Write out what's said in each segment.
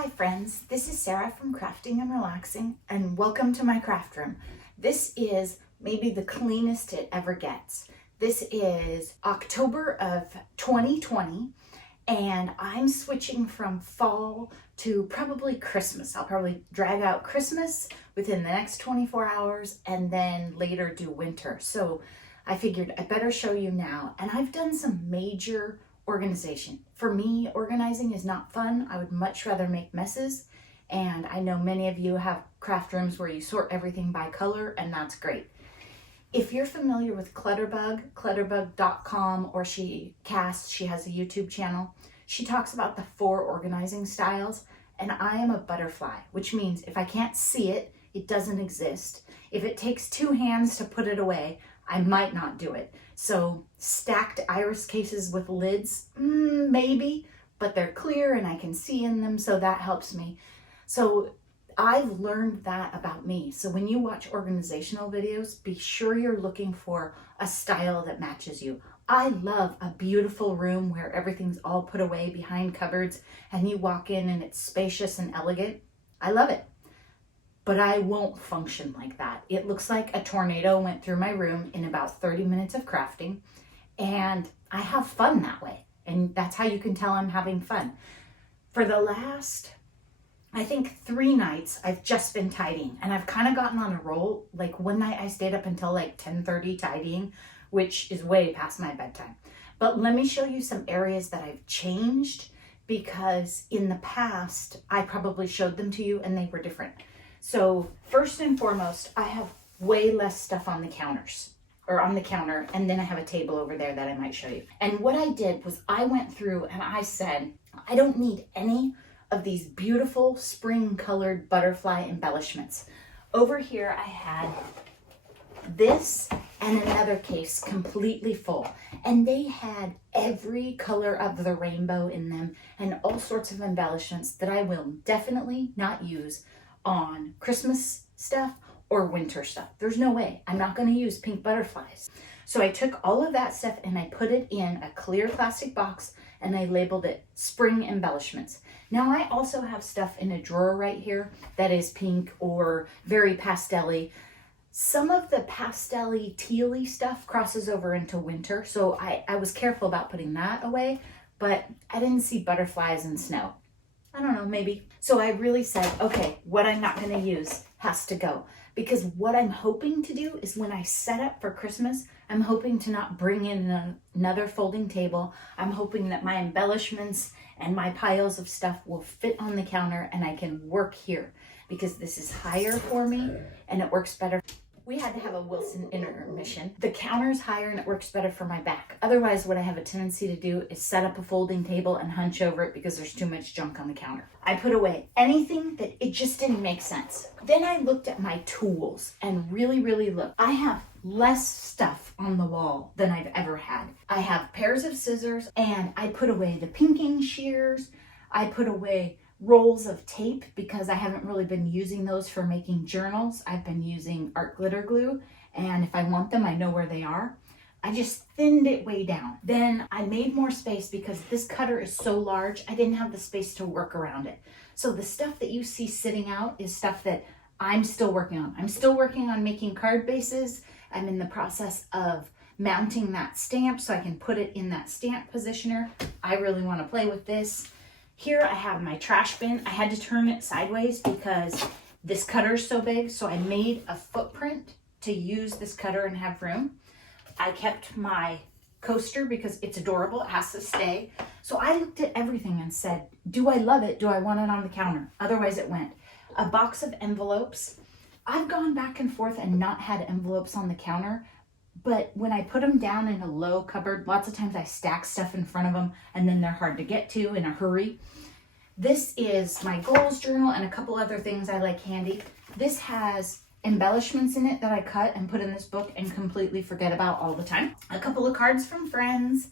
Hi friends, this is Sarah from Crafting and Relaxing, and welcome to my craft room. This is maybe the cleanest it ever gets. This is October of 2020, and I'm switching from fall to probably Christmas. I'll probably drag out Christmas within the next 24 hours and then later do winter. So I figured I better show you now, and I've done some major organization. For me, organizing is not fun. I would much rather make messes, and I know many of you have craft rooms where you sort everything by color, and that's great. If you're familiar with Clutterbug, clutterbug.com, or she has a YouTube channel, she talks about the 4 organizing styles, and I am a butterfly, which means if I can't see it, it doesn't exist. If it takes 2 hands to put it away, I might not do it. So stacked iris cases with lids, maybe, but they're clear and I can see in them, so that helps me. So I've learned that about me. So when you watch organizational videos, be sure you're looking for a style that matches you. I love a beautiful room where everything's all put away behind cupboards and you walk in and it's spacious and elegant. I love it. But I won't function like that. It looks like a tornado went through my room in about 30 minutes of crafting, and I have fun that way. And that's how you can tell I'm having fun. For the last, I think 3 nights, I've just been tidying, and I've kind of gotten on a roll. Like one night I stayed up until like 10:30 tidying, which is way past my bedtime. But let me show you some areas that I've changed, because in the past, I probably showed them to you and they were different. So first and foremost, I have way less stuff on the counters or on the counter, and then I have a table over there that I might show you. And what I did was I went through and I said, I don't need any of these beautiful spring colored butterfly embellishments. Over here I had this and another case completely full, and they had every color of the rainbow in them and all sorts of embellishments that I will definitely not use on Christmas stuff or winter stuff. There's no way. I'm not going to use pink butterflies. So I took all of that stuff and I put it in a clear plastic box and I labeled it Spring Embellishments. Now I also have stuff in a drawer right here that is pink or very pastel-y. Some of the pastel-y, teal-y stuff crosses over into winter, so I was careful about putting that away, but I didn't see butterflies and snow. I don't know, maybe. So I really said, okay, what I'm not going to use has to go. Because what I'm hoping to do is when I set up for Christmas, I'm hoping to not bring in another folding table. I'm hoping that my embellishments and my piles of stuff will fit on the counter and I can work here, because this is higher for me and it works better. We had to have a Wilson intermission. The counter's higher and it works better for my back. Otherwise, what I have a tendency to do is set up a folding table and hunch over it because there's too much junk on the counter. I put away anything that it just didn't make sense. Then I looked at my tools and really looked. I have less stuff on the wall than I've ever had. I have pairs of scissors, and I put away the pinking shears. I put away rolls of tape because I haven't really been using those for making journals. I've been using art glitter glue, and if I want them, I know where they are. I just thinned it way down. Then I made more space because this cutter is so large, I didn't have the space to work around it. So the stuff that you see sitting out is stuff that I'm still working on. I'm still working on making card bases. I'm in the process of mounting that stamp so I can put it in that stamp positioner. I really want to play with this. Here I have my trash bin. I had to turn it sideways because this cutter is so big, so I made a footprint to use this cutter and have room. I kept my coaster because it's adorable, it has to stay. So I looked at everything and said, do I love it? Do I want it on the counter? Otherwise it went. A box of envelopes. I've gone back and forth and not had envelopes on the counter, but when I put them down in a low cupboard, lots of times I stack stuff in front of them and then they're hard to get to in a hurry. This is my goals journal and a couple other things I like handy. This has embellishments in it that I cut and put in this book and completely forget about all the time. A couple of cards from friends,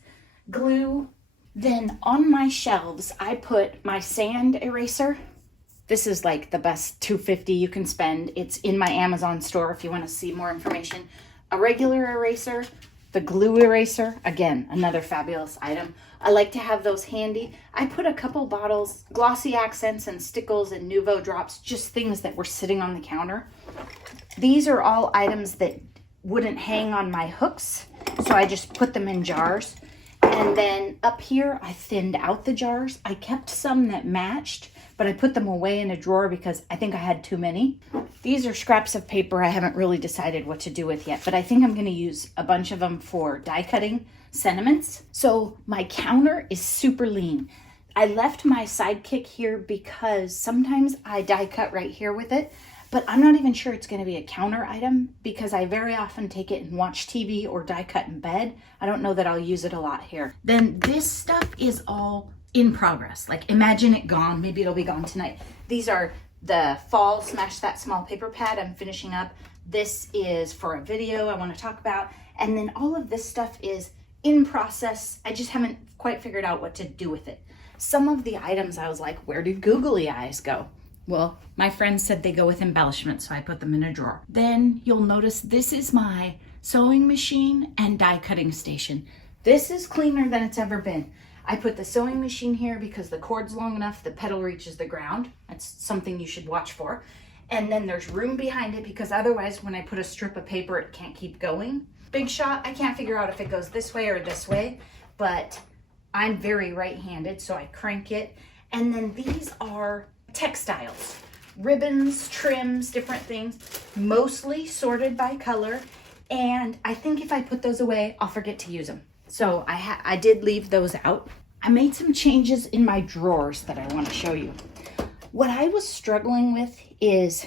glue. Then on my shelves, I put my sand eraser. This is like the best $2.50 you can spend. It's in my Amazon store if you want to see more information. A regular eraser, The glue eraser, again, another fabulous item. I like to have those handy. I put a couple bottles, Glossy Accents and Stickles and Nuvo Drops, just things that were sitting on the counter. These are all items that wouldn't hang on my hooks, so I just put them in jars. And then up here, I thinned out the jars. I kept some that matched, but I put them away in a drawer because I think I had too many. These are scraps of paper I haven't really decided what to do with yet, but I think I'm going to use a bunch of them for die cutting sentiments. So my counter is super lean. I left my sidekick here because sometimes I die cut right here with it, but I'm not even sure it's going to be a counter item because I very often take it and watch TV or die cut in bed. I don't know that I'll use it a lot here. Then this stuff is all in progress. Like, imagine it gone. Maybe it'll be gone tonight. These are the fall Smash That Small paper pad I'm finishing up. This is for a video I want to talk about. And then all of this stuff is in process. I just haven't quite figured out what to do with it. Some of the items I was like, where did googly eyes go? Well, my friends said they go with embellishments, so I put them in a drawer. Then you'll notice this is my sewing machine and die cutting station. This is cleaner than it's ever been. I put the sewing machine here because the cord's long enough, the pedal reaches the ground. That's something you should watch for. And then there's room behind it because otherwise when I put a strip of paper, it can't keep going. Big Shot, I can't figure out if it goes this way or this way, but I'm very right-handed, so I crank it. And then these are textiles, ribbons, trims, different things, mostly sorted by color. And I think if I put those away, I'll forget to use them. So I did leave those out. I made some changes in my drawers that I want to show you. What I was struggling with is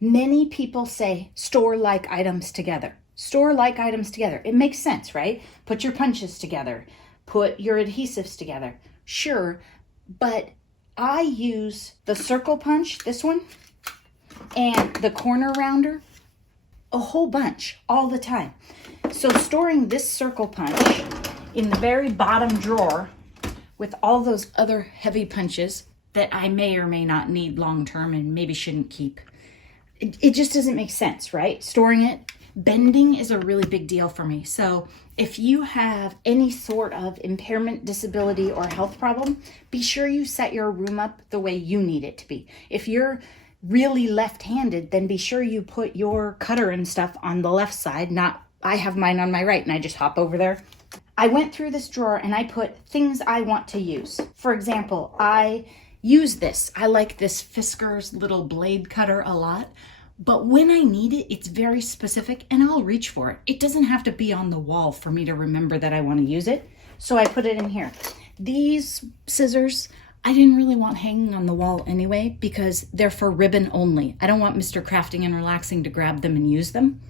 many people say store like items together. Store like items together. It makes sense, right? Put your punches together. Put your adhesives together. Sure, but I use the circle punch, this one, and the corner rounder a whole bunch all the time. So storing this circle punch in the very bottom drawer with all those other heavy punches that I may or may not need long term and maybe shouldn't keep, it just doesn't make sense, right? Storing it. Bending is a really big deal for me. So if you have any sort of impairment, disability, or health problem, be sure you set your room up the way you need it to be. If you're really left-handed, then be sure you put your cutter and stuff on the left side, not I have mine on my right and I just hop over there. I went through this drawer and I put things I want to use. For example, I use this. I like this Fisker's little blade cutter a lot. But when I need it, it's very specific and I'll reach for it. It doesn't have to be on the wall for me to remember that I want to use it. So I put it in here. These scissors, I didn't really want hanging on the wall anyway because they're for ribbon only. I don't want Mr. Crafting and Relaxing to grab them and use them.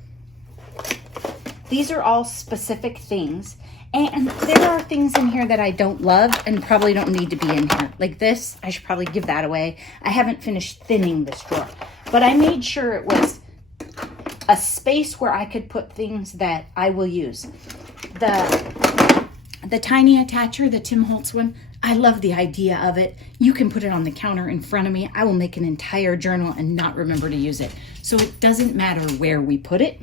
These are all specific things. And there are things in here that I don't love and probably don't need to be in here. Like this, I should probably give that away. I haven't finished thinning this drawer. But I made sure it was a space where I could put things that I will use. The tiny attacher, the Tim Holtz one, I love the idea of it. You can put it on the counter in front of me. I will make an entire journal and not remember to use it. So it doesn't matter where we put it.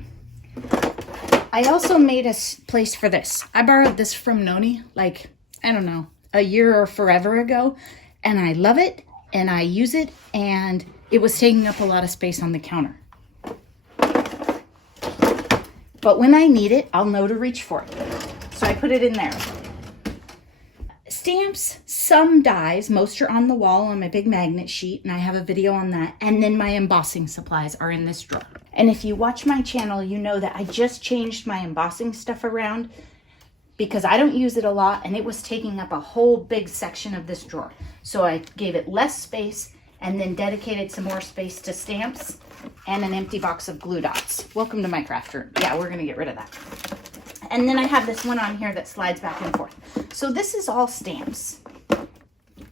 I also made a place for this. I borrowed this from Noni, like, I don't know, a year or forever ago. And I love it and I use it and it was taking up a lot of space on the counter. But when I need it, I'll know to reach for it. So I put it in there. Stamps, some dies, most are on the wall on my big magnet sheet, and I have a video on that. And then my embossing supplies are in this drawer. And if you watch my channel, you know that I just changed my embossing stuff around because I don't use it a lot, and it was taking up a whole big section of this drawer. So I gave it less space and then dedicated some more space to stamps and an empty box of glue dots. Welcome to my craft room. Yeah, we're gonna get rid of that. And then I have this one on here that slides back and forth. So this is all stamps.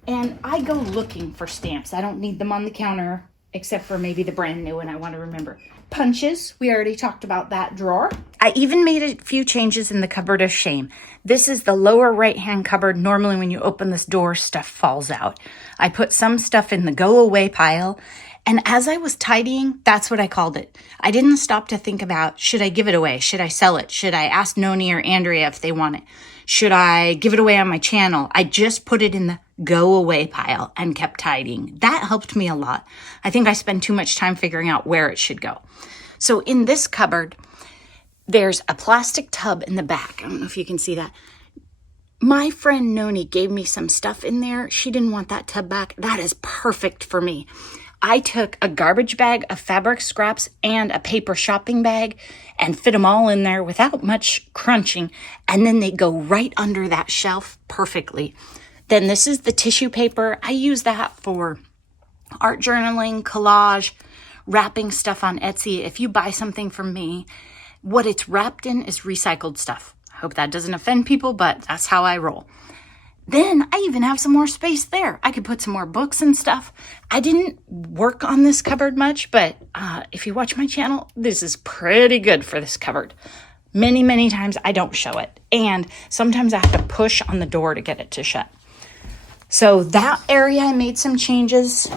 And I go looking for stamps. I don't need them on the counter, except for maybe the brand new one I want to remember. Punches, we already talked about that drawer. I even made a few changes in the cupboard of shame. This is the lower right-hand cupboard. Normally when you open this door, stuff falls out. I put some stuff in the go away pile, And as I was tidying, that's what I called it. I didn't stop to think about, should I give it away? Should I sell it? Should I ask Noni or Andrea if they want it? Should I give it away on my channel? I just put it in the go away pile and kept tidying. That helped me a lot. I think I spend too much time figuring out where it should go. So in this cupboard, there's a plastic tub in the back. I don't know if you can see that. My friend Noni gave me some stuff in there. She didn't want that tub back. That is perfect for me. I took a garbage bag of fabric scraps and a paper shopping bag and fit them all in there without much crunching. And then they go right under that shelf perfectly. Then this is the tissue paper. I use that for art journaling, collage, wrapping stuff on Etsy. If you buy something from me, what it's wrapped in is recycled stuff. I hope that doesn't offend people, but that's how I roll. Then I even have some more space there. I could put some more books and stuff. I didn't work on this cupboard much, but if you watch my channel, this is pretty good for this cupboard. Many, many times I don't show it. And sometimes I have to push on the door to get it to shut. So that area I made some changes.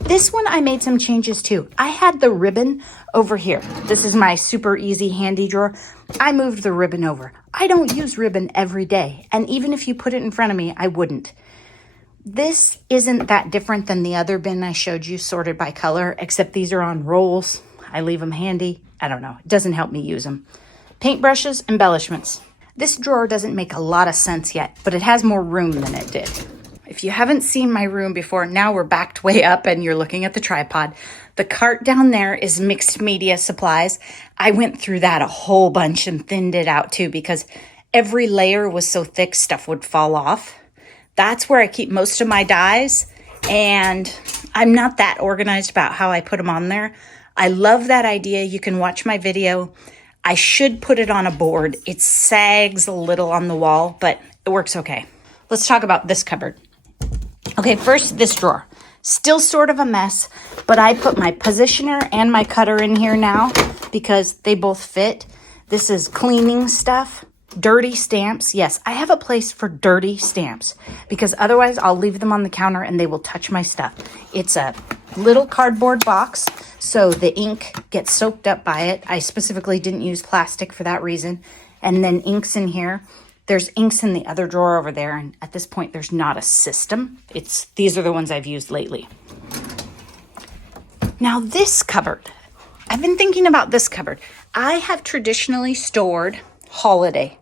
This one I made some changes too. I had the ribbon over here. This is my super easy handy drawer. I moved the ribbon over. I don't use ribbon every day. And even if you put it in front of me, I wouldn't. This isn't that different than the other bin I showed you sorted by color, except these are on rolls. I leave them handy. I don't know. It doesn't help me use them. Paintbrushes, embellishments. This drawer doesn't make a lot of sense yet, but it has more room than it did. If you haven't seen my room before, now we're backed way up and you're looking at the tripod. The cart down there is mixed media supplies. I went through that a whole bunch and thinned it out too because every layer was so thick stuff would fall off. That's where I keep most of my dies, and I'm not that organized about how I put them on there. I love that idea. You can watch my video. I should put it on a board. It sags a little on the wall, but it works okay. Let's talk about this cupboard. Okay, first this drawer. Still sort of a mess, but I put my positioner and my cutter in here now because they both fit. This is cleaning stuff, dirty stamps. Yes, I have a place for dirty stamps because otherwise I'll leave them on the counter and they will touch my stuff. It's a little cardboard box, so the ink gets soaked up by it. I specifically didn't use plastic for that reason. And then inks in here. There's inks in the other drawer over there, and at this point, there's not a system. These are the ones I've used lately. Now, this cupboard. I've been thinking about this cupboard. I have traditionally stored holiday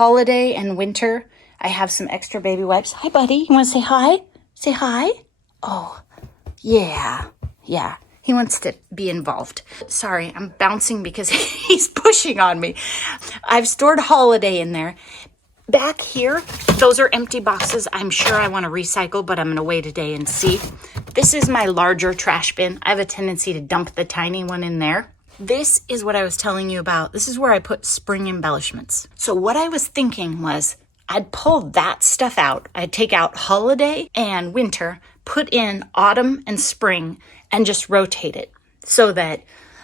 and winter. I have some extra baby wipes. Hi, buddy. You want to say hi? Say hi. Oh, yeah. He wants to be involved. Sorry, I'm bouncing because he's pushing on me. I've stored holiday in there. Back here, those are empty boxes. I'm sure I want to recycle, but I'm going to wait a day and see. This is my larger trash bin. I have a tendency to dump the tiny one in there. This is what I was telling you about. This is where I put spring embellishments. So what I was thinking was I'd pull that stuff out. I'd take out holiday and winter, put in autumn and spring, and just rotate it so that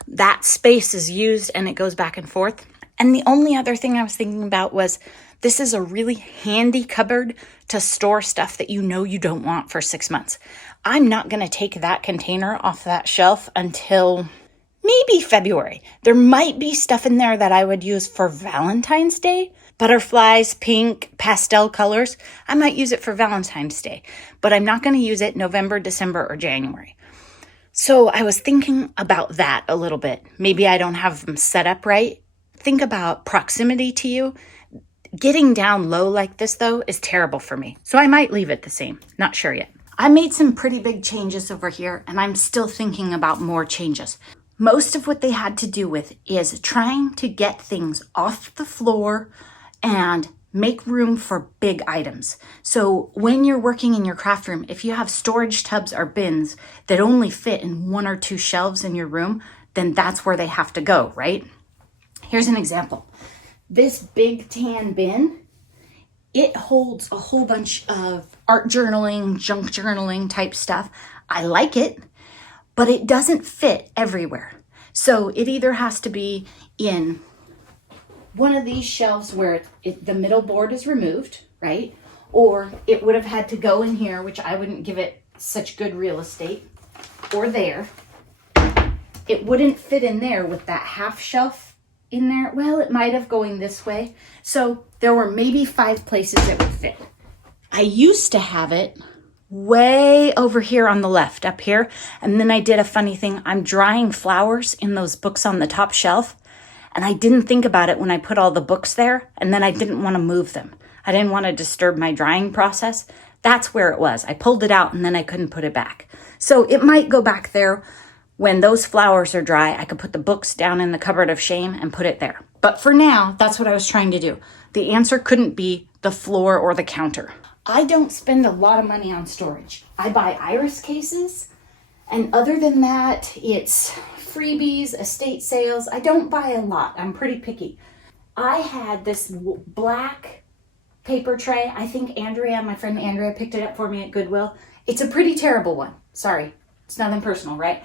that space is used and it goes back and forth. And the only other thing I was thinking about was this is a really handy cupboard to store stuff that you know you don't want for 6 months. I'm not going to take that container off that shelf until maybe February. There might be stuff in there that I would use for Valentine's Day. Butterflies, pink, pastel colors. I might use it for Valentine's Day, but I'm not going to use it November, December, or January. So I was thinking about that a little bit. Maybe I don't have them set up right. Think about proximity to you. Getting down low like this, though, is terrible for me. So I might leave it the same. Not sure yet. I made some pretty big changes over here, and I'm still thinking about more changes. Most of what they had to do with is trying to get things off the floor and make room for big items. So when you're working in your craft room, if you have storage tubs or bins that only fit in 1 or 2 shelves in your room, then that's where they have to go, right? Here's an example. This big tan bin, it holds a whole bunch of art journaling, junk journaling type stuff. I like it, but it doesn't fit everywhere. So it either has to be in one of these shelves where the middle board is removed, right? Or it would have had to go in here, which I wouldn't give it such good real estate. or there. It wouldn't fit in there with that half shelf in there. Well, it might have going this way. So there were maybe 5 places it would fit. I used to have it way over here on the left, up here. And then I did a funny thing. I'm drying flowers in those books on the top shelf. And I didn't think about it when I put all the books there. And then I didn't want to move them. I didn't want to disturb my drying process. That's where it was. I pulled it out and then I couldn't put it back. So it might go back there. When those flowers are dry, I could put the books down in the cupboard of shame and put it there. But for now, that's what I was trying to do. The answer couldn't be the floor or the counter. I don't spend a lot of money on storage. I buy iris cases, and other than that, it's freebies, estate sales. I don't buy a lot. I'm pretty picky. I had this black paper tray. I think Andrea, my friend Andrea, picked it up for me at Goodwill. It's a pretty terrible one. Sorry, it's nothing personal, right?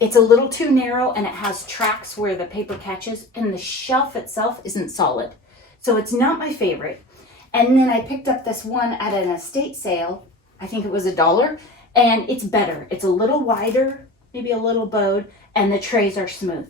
It's a little too narrow and it has tracks where the paper catches and the shelf itself isn't solid. So it's not my favorite. And then I picked up this one at an estate sale. I think it was $1 and it's better. It's a little wider, maybe a little bowed, and the trays are smooth.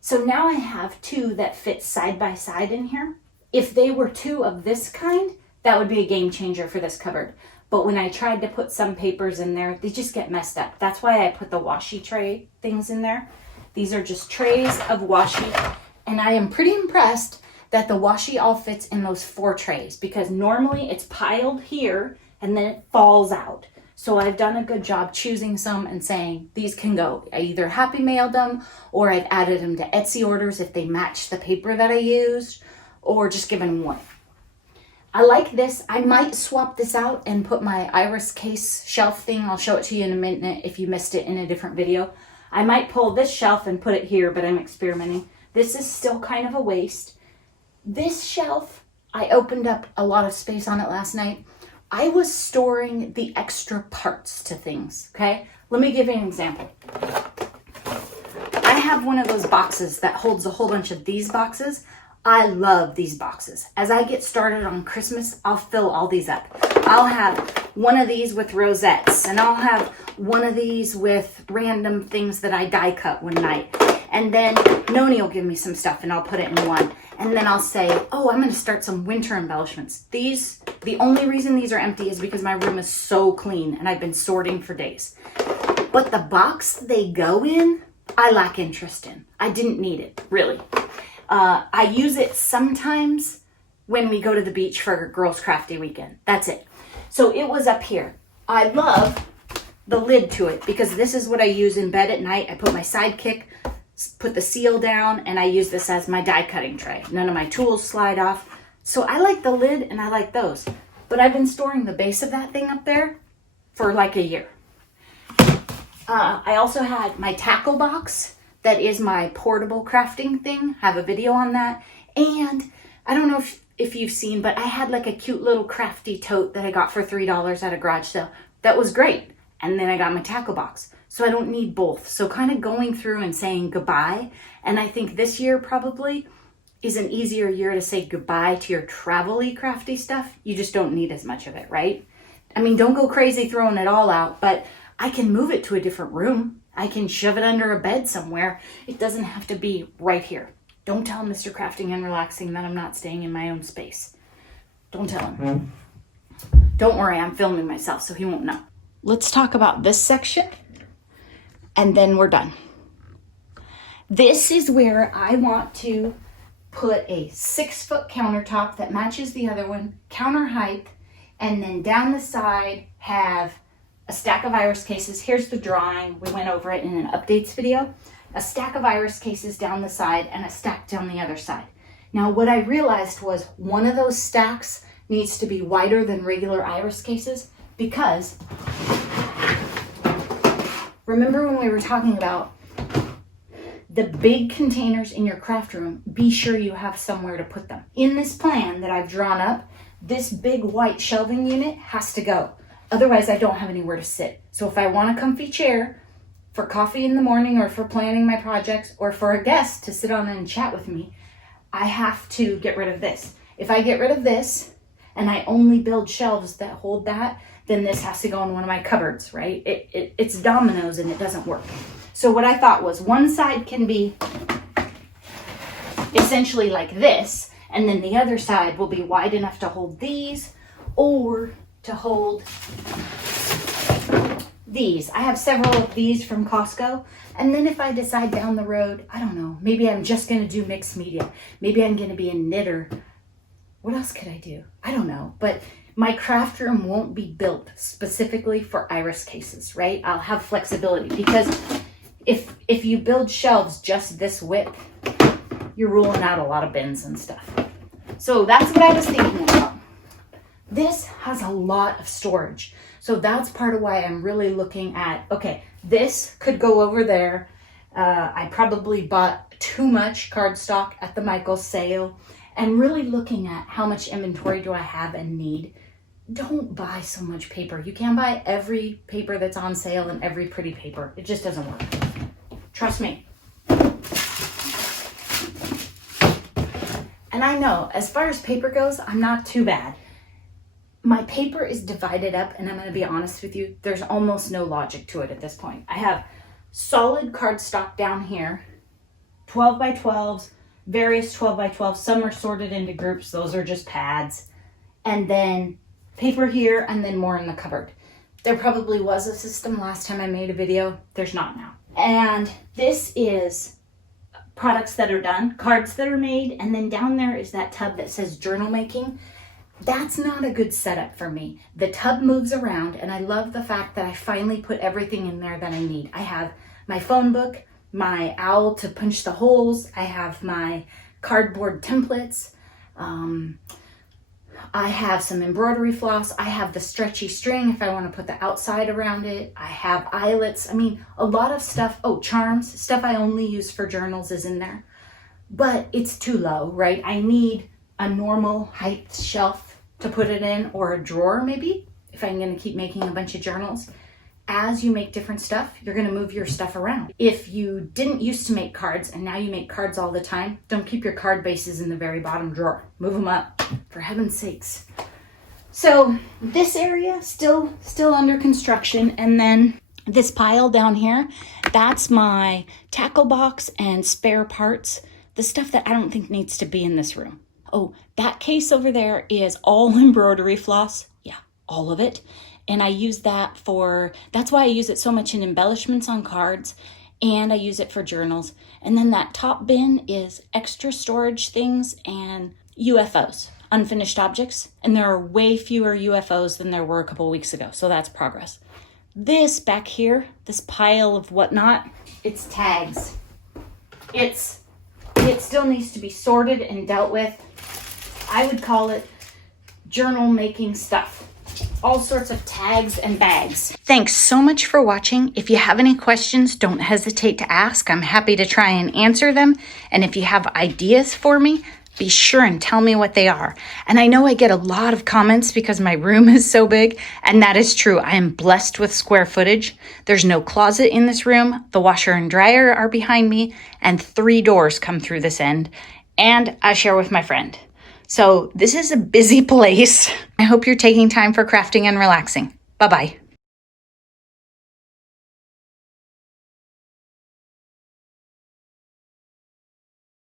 So now I have 2 that fit side by side in here. If they were 2 of this kind, that would be a game changer for this cupboard. But when I tried to put some papers in there, they just get messed up. That's why I put the washi tray things in there. These are just trays of washi. And I am pretty impressed that the washi all fits in those 4 trays because normally it's piled here and then it falls out. So I've done a good job choosing some and saying these can go. I either Happy Mailed them or I've added them to Etsy orders if they match the paper that I used, or just given one. I like this. I might swap this out and put my iris case shelf thing. I'll show it to you in a minute if you missed it in a different video. I might pull this shelf and put it here, but I'm experimenting. This is still kind of a waste. This shelf, I opened up a lot of space on it last night. I was storing the extra parts to things, okay? Let me give you an example. I have one of those boxes that holds a whole bunch of these boxes. I love these boxes. As I get started on Christmas, I'll fill all these up. I'll have one of these with rosettes, and I'll have one of these with random things that I die cut one night. And then Noni will give me some stuff and I'll put it in one. And then I'll say, oh, I'm gonna start some winter embellishments. These, the only reason these are empty is because my room is so clean and I've been sorting for days. But the box they go in, I lack interest in. I didn't need it, really. I use it sometimes when we go to the beach for a girls' crafty weekend. That's it. So it was up here. I love the lid to it because this is what I use in bed at night. I put my sidekick, put the seal down, and I use this as my die cutting tray. None of my tools slide off. So I like the lid and I like those. But I've been storing the base of that thing up there for like a year. I also had my tackle box. That is my portable crafting thing. I have a video on that. And I don't know if you've seen, but I had like a cute little crafty tote that I got for $3 at a garage sale. That was great. And then I got my tackle box. So I don't need both. So kind of going through and saying goodbye. And I think this year probably is an easier year to say goodbye to your travel-y crafty stuff. You just don't need as much of it, right? I mean, don't go crazy throwing it all out, but I can move it to a different room. I can shove it under a bed somewhere. It doesn't have to be right here. Don't tell Mr. Crafting and Relaxing that I'm not staying in my own space. Don't tell him. Don't worry, I'm filming myself, so he won't know. Let's talk about this section, and then we're done. This is where I want to put a 6-foot countertop that matches the other one, counter height, and then down the side have a stack of iris cases. Here's the drawing. We went over it in an updates video. A stack of iris cases down the side and a stack down the other side. Now what I realized was one of those stacks needs to be wider than regular iris cases because remember when we were talking about the big containers in your craft room, be sure you have somewhere to put them. In this plan that I've drawn up, this big white shelving unit has to go. Otherwise, I don't have anywhere to sit. So if I want a comfy chair for coffee in the morning or for planning my projects or for a guest to sit on and chat with me, I have to get rid of this. If I get rid of this and I only build shelves that hold that, then this has to go in one of my cupboards, right? It's dominoes and it doesn't work. So what I thought was one side can be essentially like this, and then the other side will be wide enough to hold these or to hold these. I have several of these from Costco. And then if I decide down the road, I don't know, maybe I'm just going to do mixed media. Maybe I'm going to be a knitter. What else could I do? I don't know. But my craft room won't be built specifically for iris cases, right? I'll have flexibility because if you build shelves just this width, you're ruling out a lot of bins and stuff. So that's what I was thinking about. This has a lot of storage. So that's part of why I'm really looking at, okay, this could go over there. I probably bought too much cardstock at the Michael's sale, and really looking at how much inventory do I have and need. Don't buy so much paper. You can't buy every paper that's on sale and every pretty paper. It just doesn't work. Trust me. And I know, as far as paper goes, I'm not too bad. My paper is divided up, and I'm going to be honest with you, there's almost no logic to it at this point. I have solid cardstock down here, 12 by 12s, various 12 by 12s. Some are sorted into groups. Those are just pads. And then paper here, and then more in the cupboard. There probably was a system last time I made a video. There's not now. And this is products that are done, cards that are made, and then down there is that tub that says journal making. That's not a good setup for me. The tub moves around, and I love the fact that I finally put everything in there that I need. I have my phone book, my owl to punch the holes. I have my cardboard templates. I have some embroidery floss. I have the stretchy string if I want to put the outside around it. I have eyelets. I mean, a lot of stuff. Oh, charms. Stuff I only use for journals is in there. But it's too low, right? I need a normal height shelf to put it in, or a drawer maybe, if I'm going to keep making a bunch of journals. As you make different stuff, you're going to move your stuff around. If you didn't used to make cards and now you make cards all the time, don't keep your card bases in the very bottom drawer. Move them up, for heaven's sakes. So this area still under construction, and then this pile down here, that's my tackle box and spare parts, the stuff that I don't think needs to be in this room. Oh, that case over there is all embroidery floss. Yeah, all of it. And I use that that's why I use it so much in embellishments on cards, and I use it for journals. And then that top bin is extra storage things and UFOs, unfinished objects. And there are way fewer UFOs than there were a couple weeks ago. So that's progress. This back here, this pile of whatnot, it's tags. It still needs to be sorted and dealt with. I would call it journal making stuff. All sorts of tags and bags. Thanks so much for watching. If you have any questions, don't hesitate to ask. I'm happy to try and answer them. And if you have ideas for me, be sure and tell me what they are. And I know I get a lot of comments because my room is so big, and that is true. I am blessed with square footage. There's no closet in this room. The washer and dryer are behind me, and 3 doors come through this end. And I share with my friend. So this is a busy place. I hope you're taking time for crafting and relaxing. Bye-bye.